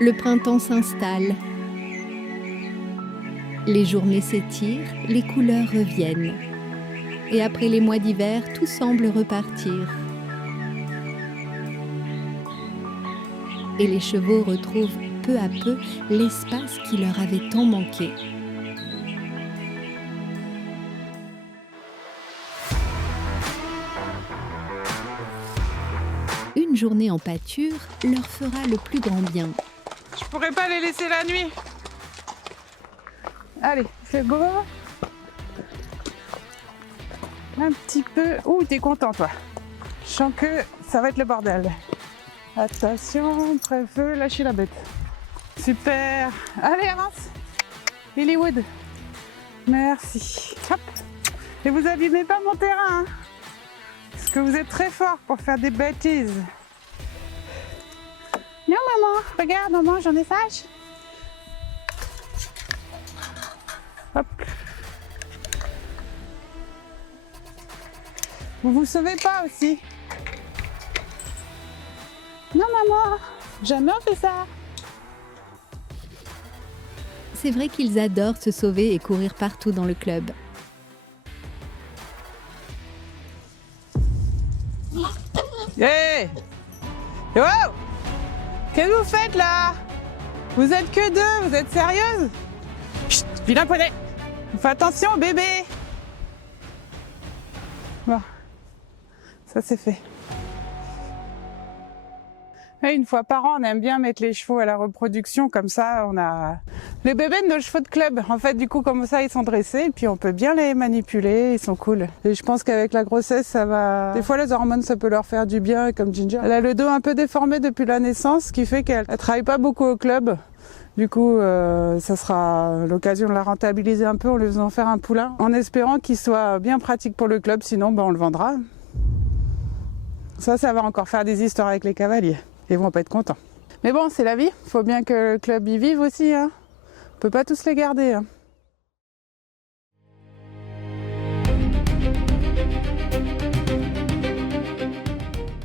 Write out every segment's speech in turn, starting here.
Le printemps s'installe. Les journées s'étirent, les couleurs reviennent. Et après les mois d'hiver, tout semble repartir. Et les chevaux retrouvent peu à peu l'espace qui leur avait tant manqué. Une journée en pâture leur fera le plus grand bien. Je pourrais pas les laisser la nuit. Allez, fais go. Un petit peu. Ouh, t'es content toi. Je sens que ça va être le bordel. Attention, pré-feu, lâchez la bête. Super. Allez, avance. Lilywood. Merci. Hop. Et vous abîmez pas mon terrain. Hein, parce que vous êtes très fort pour faire des bêtises. Non, maman. Regarde, maman, j'en ai sage. Hop. Vous vous sauvez pas aussi? Non, maman, jamais on fait ça. C'est vrai qu'ils adorent se sauver et courir partout dans le club. Hey! Yo! Qu'est-ce que vous faites là? Vous êtes que deux, vous êtes sérieuse? Chut, vilain poney! Fais attention, bébé! Bon, ça c'est fait. Et une fois par an, on aime bien mettre les chevaux à la reproduction, comme ça on a les bébés de nos chevaux de club. En fait, du coup, comme ça, ils sont dressés et puis on peut bien les manipuler, ils sont cool. Et je pense qu'avec la grossesse, ça va... Des fois, les hormones, ça peut leur faire du bien, comme Ginger. Elle a le dos un peu déformé depuis la naissance, ce qui fait qu'elle travaille pas beaucoup au club. Du coup, ça sera l'occasion de la rentabiliser un peu en lui faisant faire un poulain, en espérant qu'il soit bien pratique pour le club, sinon on le vendra. Ça va encore faire des histoires avec les cavaliers. Ils vont pas être contents. Mais bon, c'est la vie. Faut bien que le club y vive aussi. Hein. On peut pas tous les garder. Hein.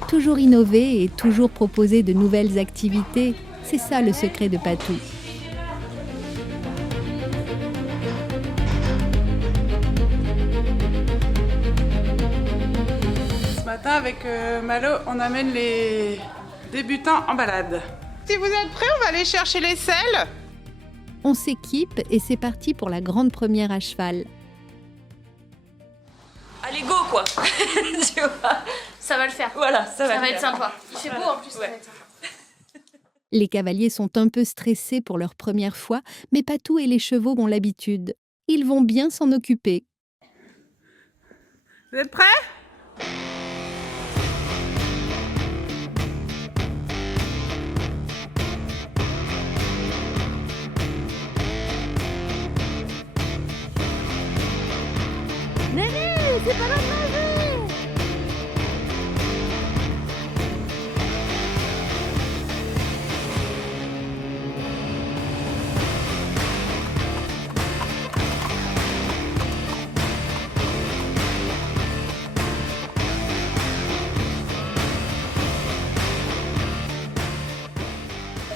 Toujours innover et toujours proposer de nouvelles activités, c'est ça le secret de Patou. Ce matin, avec Malo, on amène les débutants en balade. Si vous êtes prêts, on va aller chercher les selles. On s'équipe et c'est parti pour la grande première à cheval. Allez, go quoi. Tu vois, ça va le faire. Voilà, ça va être sympa. Il fait beau en plus, ça va être sympa. Les cavaliers sont un peu stressés pour leur première fois, mais Patou et les chevaux ont l'habitude. Ils vont bien s'en occuper. Vous êtes prêts ? C'est pas la nager.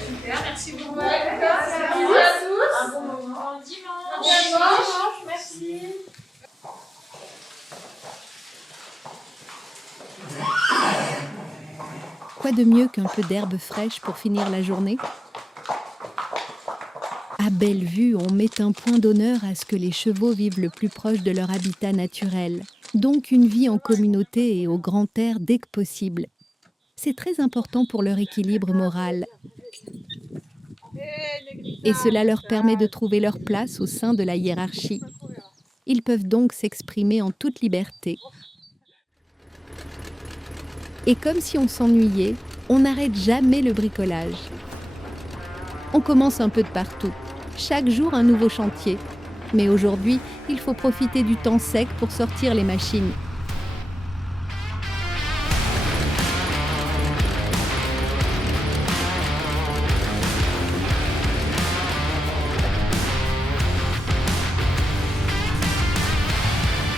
Super, merci beaucoup. Bisous à tous. Un bon moment. Dimanche. Dimanche. Merci. Quoi de mieux qu'un peu d'herbe fraîche pour finir la journée ? À Bellevue, on met un point d'honneur à ce que les chevaux vivent le plus proche de leur habitat naturel, donc une vie en communauté et au grand air dès que possible. C'est très important pour leur équilibre moral. Et cela leur permet de trouver leur place au sein de la hiérarchie. Ils peuvent donc s'exprimer en toute liberté. Et comme si on s'ennuyait, on n'arrête jamais le bricolage. On commence un peu de partout. Chaque jour, un nouveau chantier. Mais aujourd'hui, il faut profiter du temps sec pour sortir les machines.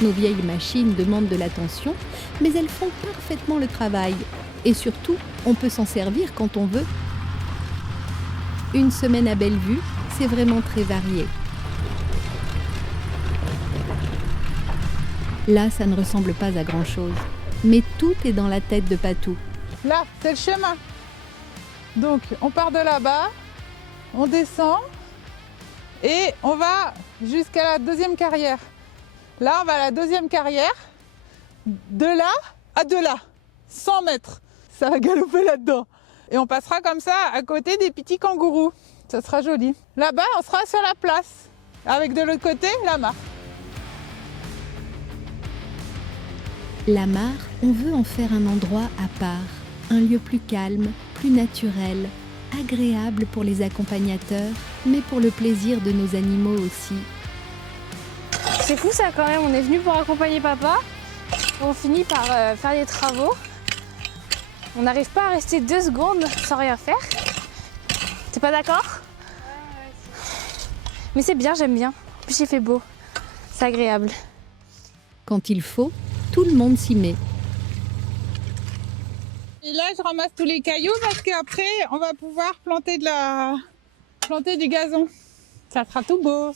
Nos vieilles machines demandent de l'attention, mais elles font parfaitement le travail. Et surtout, on peut s'en servir quand on veut. Une semaine à Bellevue, c'est vraiment très varié. Là, ça ne ressemble pas à grand-chose. Mais tout est dans la tête de Patou. Là, c'est le chemin. Donc, on part de là-bas, on descend et on va jusqu'à la deuxième carrière. Là, on va à la deuxième carrière. De là à de là. 100 mètres. Ça va galoper là-dedans. Et on passera comme ça à côté des petits kangourous. Ça sera joli. Là-bas, on sera sur la place. Avec de l'autre côté, la mare. La mare, on veut en faire un endroit à part, un lieu plus calme, plus naturel, agréable pour les accompagnateurs, mais pour le plaisir de nos animaux aussi. C'est fou ça quand même, on est venu pour accompagner papa. On finit par faire des travaux. On n'arrive pas à rester 2 secondes sans rien faire. T'es pas d'accord? Mais c'est bien, j'aime bien. En plus il fait beau, c'est agréable. Quand il faut, tout le monde s'y met. Et là, je ramasse tous les cailloux parce qu'après, on va pouvoir planter du gazon. Ça sera tout beau,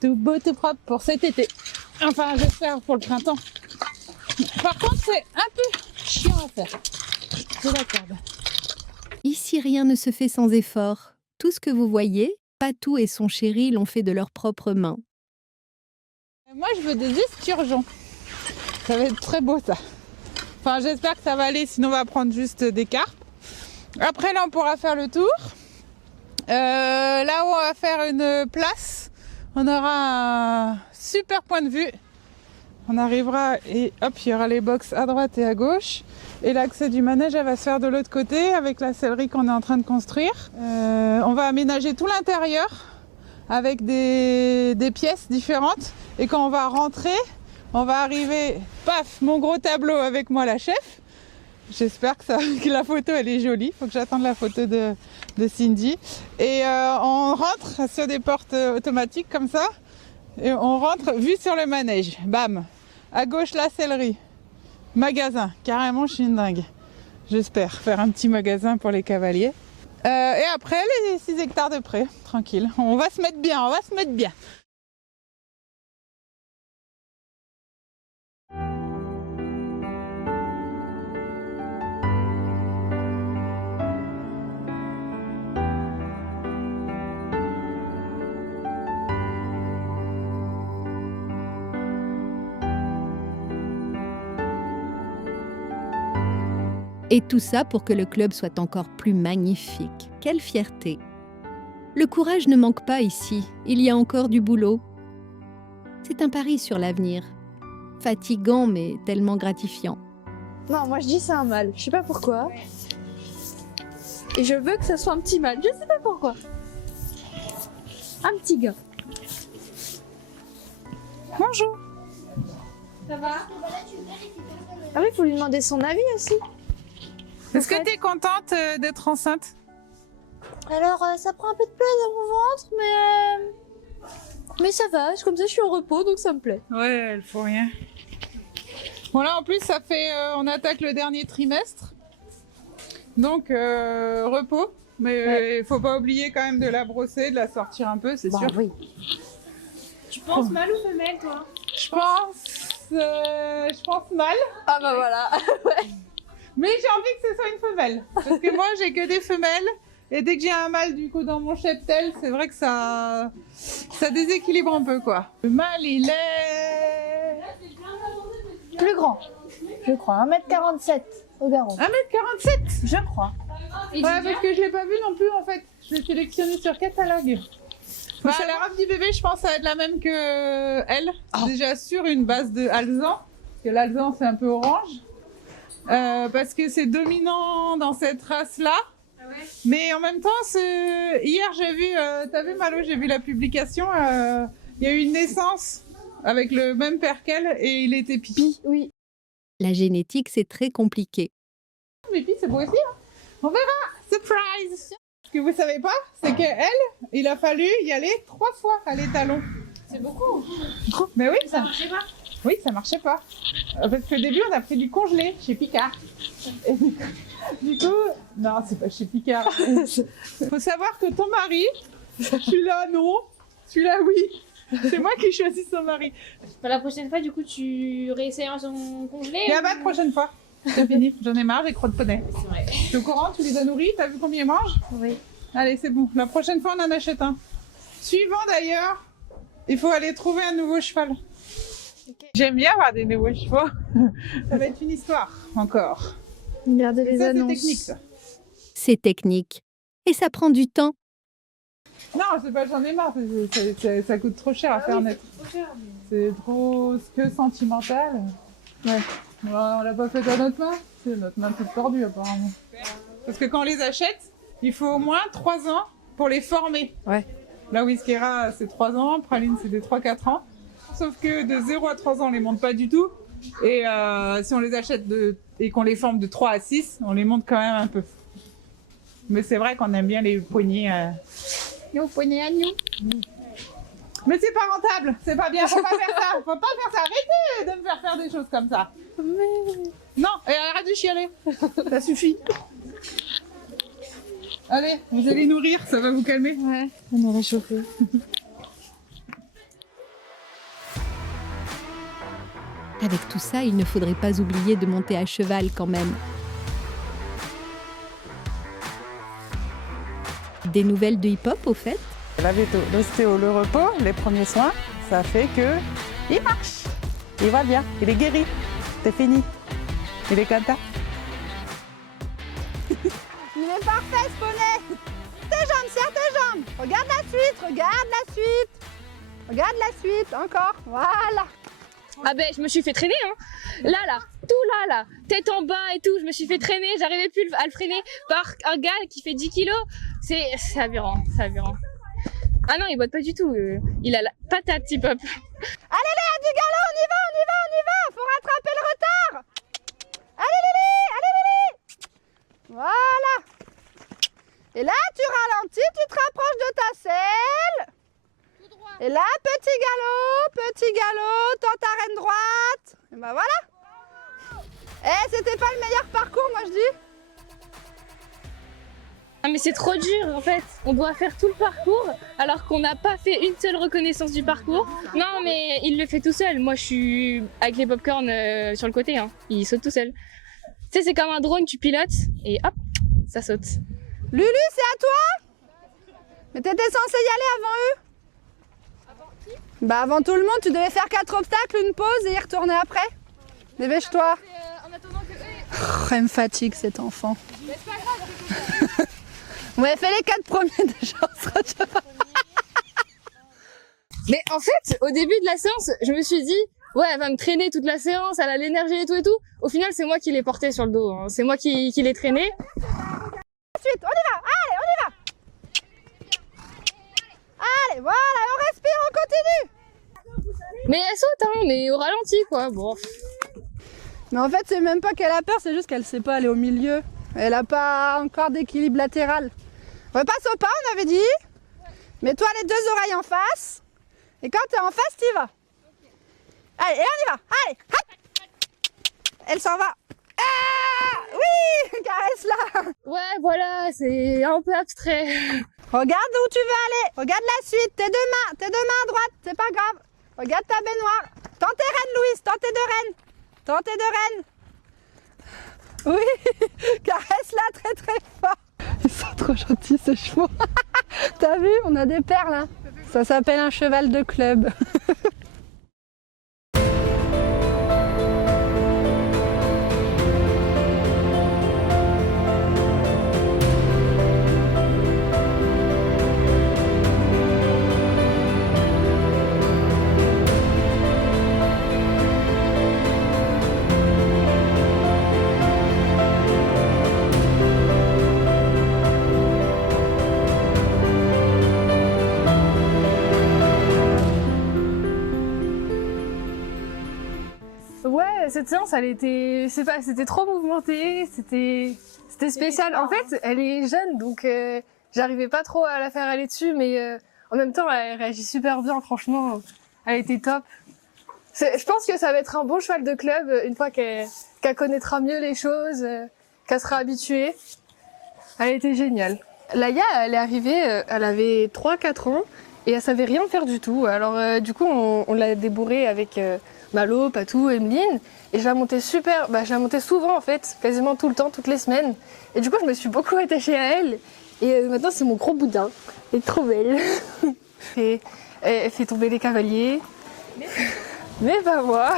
tout propre pour cet été. Enfin, j'espère pour le printemps. Par contre, c'est un peu chiant à faire. Je l'accorde. Ici, rien ne se fait sans effort. Tout ce que vous voyez, Patou et son chéri l'ont fait de leurs propres mains. Moi, je veux des esturgeons. Ça va être très beau, ça. Enfin, j'espère que ça va aller, sinon on va prendre juste des carpes. Après, là, on pourra faire le tour. Là où on va faire une place, on aura un super point de vue. On arrivera et hop, il y aura les box à droite et à gauche. Et l'accès du manège, elle va se faire de l'autre côté avec la sellerie qu'on est en train de construire. On va aménager tout l'intérieur avec des pièces différentes. Et quand on va rentrer, on va arriver, paf, mon gros tableau avec moi la chef. J'espère que la photo elle est jolie. Il faut que j'attende la photo de Cindy. Et on rentre sur des portes automatiques comme ça. Et on rentre vue sur le manège. Bam. À gauche la sellerie. Magasin. Carrément, je suis une dingue. J'espère faire un petit magasin pour les cavaliers. Et après les 6 hectares de pré. Tranquille. On va se mettre bien. On va se mettre bien. Et tout ça pour que le club soit encore plus magnifique. Quelle fierté! Le courage ne manque pas ici, il y a encore du boulot. C'est un pari sur l'avenir. Fatigant mais tellement gratifiant. Non, moi je dis c'est un mâle, je sais pas pourquoi. Et je veux que ça soit un petit mâle, je sais pas pourquoi. Un petit gars. Bonjour. Ça va? Ah oui, il faut lui demander son avis aussi. Est-ce que tu es contente d'être enceinte? Alors, ça prend un peu de place dans mon ventre, mais ça va, comme ça je suis au repos, donc ça me plaît. Ouais, elle faut rien. Bon là en plus ça fait, on attaque le dernier trimestre, donc repos, mais il faut pas oublier quand même de la brosser, de la sortir un peu, c'est sûr. Oui. Tu penses mâle ou femelle, toi? Je pense mal, Ah bah voilà. mais j'ai envie que ce soit une femelle, parce que moi j'ai que des femelles, et dès que j'ai un mâle du coup dans mon cheptel, c'est vrai que ça déséquilibre un peu quoi. Le mâle il est... Plus grand, je crois, 1m47 au garrot. 1m47. Je crois. Ouais, parce que je l'ai pas vu non plus en fait. Je l'ai sélectionné sur catalogue. Bah, la robe du bébé, je pense, ça va être la même que elle. Déjà sur une base de alezan, parce que l'alezan c'est un peu orange, parce que c'est dominant dans cette race-là. Ah ouais. Mais en même temps, hier j'ai vu, t'as vu Malo, j'ai vu la publication. Il y a eu une naissance avec le même père qu'elle et il était pipi. Oui. La génétique, c'est très compliqué. Pipi, c'est beau aussi. Hein, on verra. Surprise. Ce que vous savez pas, c'est qu'elle, il a fallu y aller 3 fois à l'étalon. C'est beaucoup. Mais oui, Ça marchait pas. Oui, ça marchait pas. Parce qu'au début, on a pris du congelé chez Picard. Et du coup, non, c'est pas chez Picard. Faut savoir que ton mari, celui-là, non. Celui-là, oui. C'est moi qui choisis son mari. Bah, la prochaine fois, du coup, tu réessayeras son congelé. Il n'y a pas de prochaine fois. C'est fini. J'en ai marre, j'ai crotte de poney. C'est vrai. Tu es au courant, tu les as nourris, t'as vu combien ils mangent? Oui. Allez, c'est bon. La prochaine fois, on en achète un. Suivant d'ailleurs, il faut aller trouver un nouveau cheval. Okay. J'aime bien avoir des nouveaux chevaux. Ça va être une histoire, encore. Regardez Et les ça, annonces. c'est technique, ça. C'est technique. Et ça prend du temps. Non, c'est pas j'en ai marre. Ça coûte trop cher à faire naître. C'est trop que sentimental. Ouais. On l'a pas fait à notre main. C'est notre main toute tordue, apparemment. Parce que quand on les achète, il faut au moins 3 ans pour les former. Ouais. Là, Whiskera, c'est 3 ans. Praline, c'est des 3-4 ans. Sauf que de 0 à 3 ans, on les monte pas du tout. Et si on les achète et qu'on les forme de 3 à 6, on les monte quand même un peu. Mais c'est vrai qu'on aime bien les poignées. Nos poignées à nous. Mais c'est pas rentable. C'est pas bien. Faut pas faire ça. Faut pas faire ça. Arrêtez de me faire faire des choses comme ça. Non, et arrête de chialer. Ça suffit. Allez, vous allez nourrir. Ça va vous calmer. Ouais, on aurait chauffé. Avec tout ça, il ne faudrait pas oublier de monter à cheval quand même. Des nouvelles de hip-hop au fait? La veto, l'ostéo, le repos, les premiers soins, ça fait que il marche. Il va bien. Il est guéri. C'est fini. Il est content. Il est parfait ce poney. Tes jambes, serre tes jambes. Regarde la suite, regarde la suite. Regarde la suite, encore. Voilà. Ah ben, je me suis fait traîner, hein. Là, tout là, tête en bas et tout, je me suis fait traîner, j'arrivais plus à le freiner par un gars qui fait 10 kilos. C'est aberrant, c'est aberrant. Ah non, il boite pas du tout, il a la patate hip-hop. Allez, Léa, du galop, on y va. Faut rattraper le retard. Allez, Lily. Voilà. Et là, tu ralentis, tu te rapproches de ta selle. Et là, petit galop, tends ta reine droite. Et ben voilà. Eh, c'était pas le meilleur parcours, moi je dis. Ah mais c'est trop dur en fait, on doit faire tout le parcours alors qu'on n'a pas fait une seule reconnaissance du parcours. Non mais il le fait tout seul, moi je suis avec les popcorn sur le côté, hein. Il saute tout seul. Tu sais, c'est comme un drone, tu pilotes et hop, ça saute. Lulu, c'est à toi? Mais t'étais censée y aller avant eux. Bah avant tout le monde, tu devais faire 4 obstacles, une pause et y retourner après. Dépêche-toi. Oh, elle me fatigue cet enfant. Ouais, fais les 4 premiers déjà. Mais en fait, au début de la séance, je me suis dit, ouais, elle va me traîner toute la séance, elle a l'énergie et tout et tout. Au final, c'est moi qui l'ai porté sur le dos, hein. C'est moi qui l'ai traîné. Ensuite, on y va. Allez, on y va. Allez, voilà, on respire, on continue. Mais elle saute, hein, mais au ralenti, quoi. Bon. Mais en fait, c'est même pas qu'elle a peur, c'est juste qu'elle sait pas aller au milieu. Elle a pas encore d'équilibre latéral. Repasse au pas, on avait dit. Mets-toi les 2 oreilles en face. Et quand t'es en face, t'y vas. Allez, et on y va. Allez, hop. Elle s'en va. Ah oui, caresse-la. Ouais, voilà, c'est un peu abstrait. Regarde où tu veux aller. Regarde la suite. Tes deux mains à droite. C'est pas grave. Regarde ta baignoire. Tends tes rênes, Louise. Tends tes 2 rênes. Tends tes 2 rênes. Oui, caresse-la très très fort. Ils sont trop gentils ces chevaux. T'as vu, on a des perles là. Ça s'appelle un cheval de club. Ouais, cette séance, elle était, je sais pas, c'était trop mouvementé, c'était spécial. En fait, elle est jeune, donc j'arrivais pas trop à la faire aller dessus, mais en même temps, elle réagit super bien, franchement, elle était top. Je pense que ça va être un bon cheval de club une fois qu'elle connaîtra mieux les choses, qu'elle sera habituée. Elle était géniale. Laïa, elle est arrivée, elle avait 3-4 ans et elle savait rien faire du tout. Alors du coup, on l'a débourrée avec Malo, Patou, Emeline. Et je la montais je la montais souvent en fait, quasiment tout le temps, toutes les semaines. Et du coup, je me suis beaucoup attachée à elle. Et maintenant, c'est mon gros boudin. Elle est trop belle. Et elle fait tomber les cavaliers. Mais pas moi.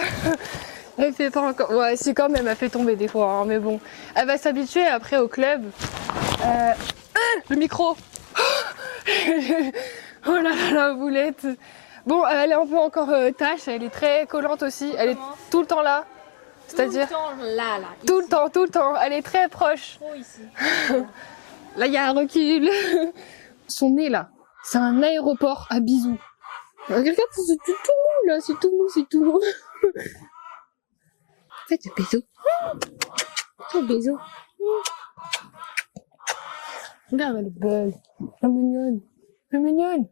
Elle fait pas encore. Ouais, si quand même, elle fait tomber des fois. Hein, mais bon, elle va s'habituer après au club. Le micro. Oh là là, la boulette. Bon, elle est un peu encore tâche. Elle est très collante aussi. Elle est tout le temps là. C'est-à-dire Tout le temps là. tout le temps. Elle est très proche. Trop ici. Là, il y a un recul. Son nez là, c'est un aéroport à bisous. Regarde, c'est tout mou là, c'est tout mou. Faites un bisou. Un bisou. Regarde, elle est belle. Elle est mignonne.